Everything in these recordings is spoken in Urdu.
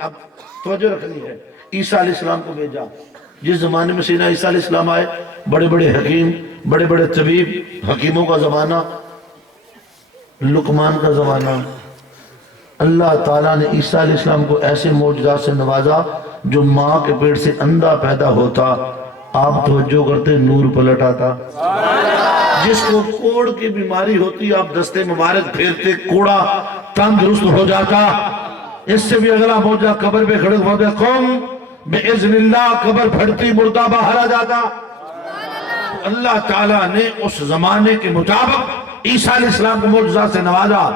اب توجہ رکھنی ہے، عیسیٰ علیہ السلام کو بھیجا. جس زمانے میں سیدنا عیسیٰ علیہ السلام آئے، بڑے بڑے حکیم، بڑے بڑے طبیب، حکیموں کا زمانہ، لقمان کا زمانہ. اللہ تعالیٰ نے عیسیٰ علیہ السلام کو ایسے معجزات سے نوازا جو ماں کے پیٹ سے اندھا پیدا ہوتا، آپ توجہ کرتے نور پلٹ آتا. جس کو کوڑ کی بیماری ہوتی آپ دستے مبارک پھیرتے، کوڑا تندرست ہو جاتا. اس سے بھی اگلا معجزہ، قبر پہ کھڑے ہوتے قوم بِإِذْنِ اللہ، قبر پھٹتی، مردہ باہر آ جاتا. اللہ تعالیٰ نے اس زمانے کے مطابق عیسیٰ علیہ السلام کو معجزات سے نوازا.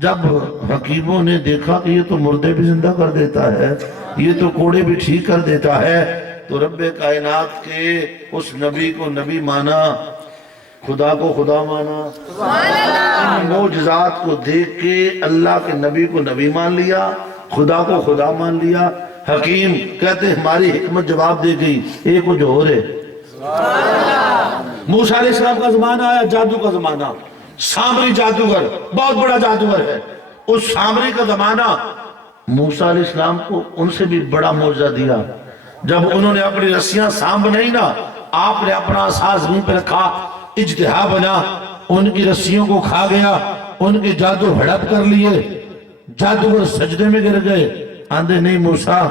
جب حکیموں نے دیکھا کہ یہ تو مردے بھی زندہ کر دیتا ہے، یہ تو کوڑے بھی ٹھیک کر دیتا ہے، تو رب کائنات کے اس نبی کو نبی مانا، خدا کو خدا مانا. ان معجزات کو دیکھ کے اللہ کے نبی کو نبی مان لیا، خدا کو خدا مان لیا. حکیم کہتے ہماری حکمت جواب دے گئی، ایک کچھ ہو رہے. موسیٰ علیہ السلام کا زمانہ آیا، جادو کا زمانہ. سامری جادوگر، بہت بڑا جادوگر ہے. اس سامری کا زمانہ، موسیٰ علیہ السلام کو ان سے بھی بڑا معجزہ دیا. جب انہوں نے اپنی رسیاں سام بنائی نا، آپ نے اپنا عصا زمین پہ رکھا، اجتہا بنا، ان کی رسیوں کو کھا گیا، ان کے جادو ہڑپ کر لیے. جادوگر سجدے میں گر گئے، آندھے نہیں موسیٰ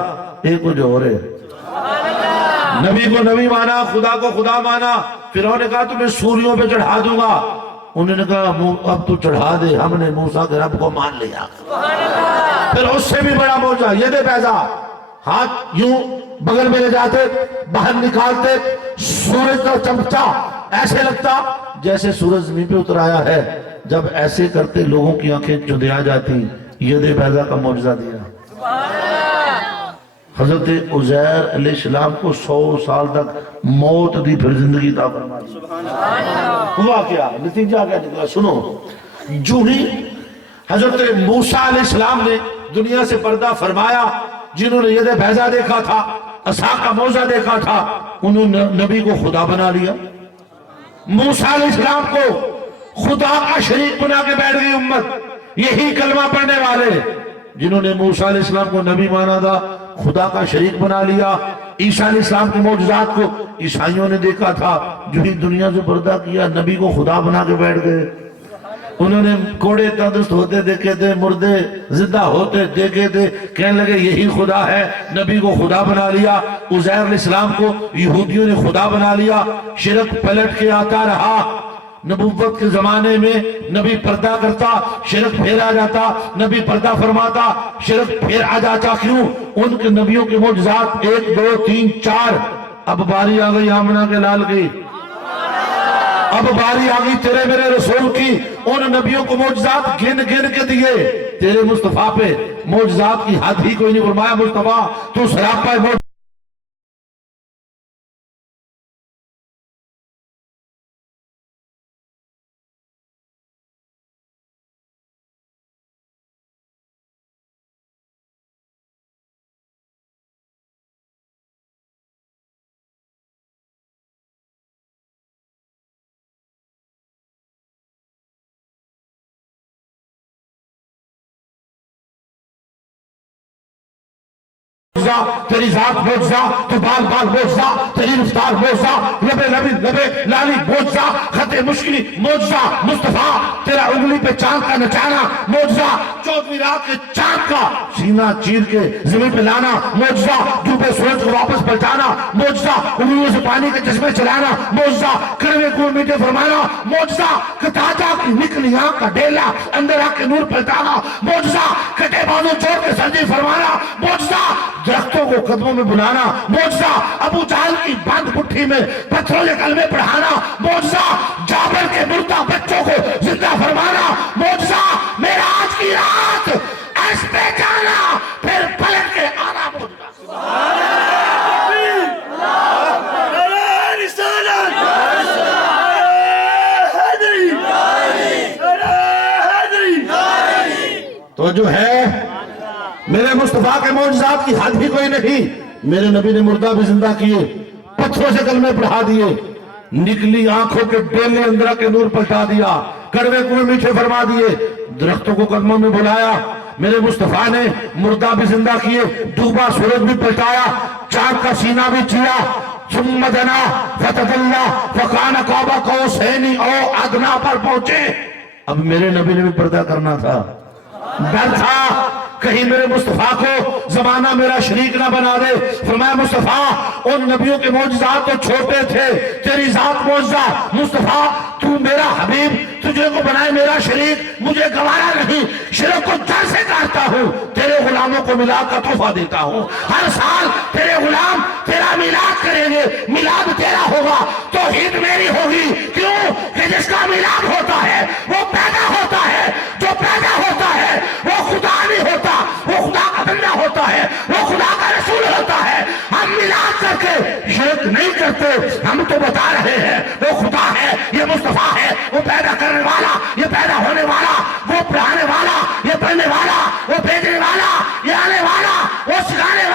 ایک کچھ ہو رہے. نبی کو نبی مانا، خدا کو خدا مانا. فرعون نے کہا تمہیں سوریوں پہ چڑھا دوں گا. انہوں نے کہا اب تو چڑھا دے، ہم نے موسیٰ کے رب کو مان لیا. پھر اس سے بھی بڑا معجزہ، ید بیضا، ہاتھ یوں بغل میں لے جاتے، باہر نکالتے، سورج کا چمکتا، ایسے لگتا جیسے سورج زمین پہ اتر آیا ہے. جب ایسے کرتے لوگوں کی آنکھیں چندیا جاتی. ید بیضا کا معجزہ دیا. حضرت عزیر علیہ السلام کو 100 سال تک موت دی، پھر زندگی عطا فرما دی. ہوا کیا؟ نتیجہ کیا نکلا؟ سنو. جو ہی حضرت موسیٰ علیہ السلام نے دنیا سے پردہ فرمایا، جنہوں نے ید بیضا دیکھا تھا، عصا کا معجزہ دیکھا تھا، انہوں نے نبی کو خدا بنا لیا. موسیٰ علیہ السلام کو خدا کا شریک بنا کے بیٹھ گئی امت. یہی کلمہ پڑھنے والے جنہوں نے موسیٰ علیہ السلام کو نبی مانا تھا، خدا کا شریک بنا لیا. عیسیٰ علیہ السلام کے معجزات کو عیسائیوں نے دیکھا تھا، جو ہی دنیا سے پردہ کیا، نبی کو خدا بنا کے بیٹھ گئے. انہوں نے کوڑے تندرست ہوتے دیکھے تھے، مردے زندہ ہوتے دیکھے تھے، کہنے لگے یہی خدا ہے. نبی کو خدا بنا لیا. عزیر علیہ السلام کو یہودیوں نے خدا بنا لیا. شرک پلٹ کے آتا رہا. نبوت کے زمانے میں نبی پردہ کرتا، شرک پھیر آ جاتا، نبی پردہ فرماتا، شرک پھیر آ جاتا. کیوں؟ ان کے نبیوں کے معجزات 1 2 3 4. اب باری آ گئی آمنہ کے لال کی، اب باری آ گئی تیرے میرے رسول کی. ان نبیوں کو معجزات گن گن کے دیے. تیرے مصطفیٰ پہ معجزات کی حد ہی کوئی نہیں. فرمایا مصطفیٰ تو سراپا ہے. تیری ذات معجزہ، تو بال بال معجزہ، تیری رفتار معجزہ، لبے لبے لبے لالی معجزہ، خط مشکلی معجزہ، مصطفیٰ تیرا انگلی پہ چاند کا نچانا معجزہ، 14ویں رات کے چاند کا سینہ چیر کے زمین پہ لانا معجزہ، ڈوبے سورج کو واپس پلٹانا معجزہ، انگلیوں سے پانی کے چشمے چلانا معجزہ، کڑوے کنویں میٹھے فرمانا معجزہ، تازہ کی نکلی آنکھ کا ڈیلا اندر آ کے نور پلٹانا معجزہ، کٹے بازو چھوڑ کے سرجی فرمانا معجزہ، درختوں کو قدموں میں بلانا معجزہ، ابو جہل کی بند مٹھی میں پتھروں کے کلمے پڑھانا معجزہ، جابر کے مردہ بچوں کو زندہ فرمانا معجزہ، معراج کی رات ایس پہ جانا پھر پلٹ کے آنا معجزہ. تو جو ہے میرے مصطفیٰ کے معجزات کی حد ہی کوئی نہیں. میرے نبی نے مردہ بھی زندہ کیے، پتھروں سے کلمے پڑھا دیے، نکلی آنکھوں کے ڈیلے اندر کے نور پلٹا دیا، کڑوے کنویں میٹھے فرما دیے، درختوں کو قدموں میں بلایا، میرے مصطفیٰ نے مردہ بھی زندہ کیے، ڈوبا سورج بھی پلٹایا، چاند کا سینہ بھی چیا، ثم دنا فتدلا فکان قاب قوسین او ادنا پر پہنچے۔ اب میرے نبی نے بھی پردہ کرنا تھا، ڈر تھا کہیں میرے مصطفیٰ کو زمانہ میرا شریک نہ بنا دے۔ فرمایا مصطفیٰ ان نبیوں کے معجزات تو چھوٹے تھے، تیری ذات معجزہ، مصطفیٰ تو میرا حبیب، تجھے کو بنائے میرا شریک، مجھے گوارا نہیں، شرک کو جڑ سے کاٹتا ہوں، تیرے غلاموں کو میلاد کا تحفہ دیتا ہوں، ہر سال تیرے غلام تیرا میلاد کریں گے، میلاد تیرا ہوگا، توحید میری ہوگی۔ کیوں کہ جس کا میلاد ہوتا ہے وہ پیدا ہوتا ہے، جو پیدا ہوتا ہے وہ خدا نہیں ہوتا، وہ خدا کا بندہ ہوتا ہے، وہ خدا کا رسول ہوتا ہے۔ ہم میلاد کر کے شرک نہیں کرتے، ہم تو بتا رہے ہیں وہ خدا ہے، یہ مصطفیٰ ہے، وہ پیدا کرنے والا، یہ پیدا ہونے والا، وہ پڑھانے والا، یہ پڑھنے والا، وہ بھیجنے والا، یہ آنے والا، وہ سکھانے والا۔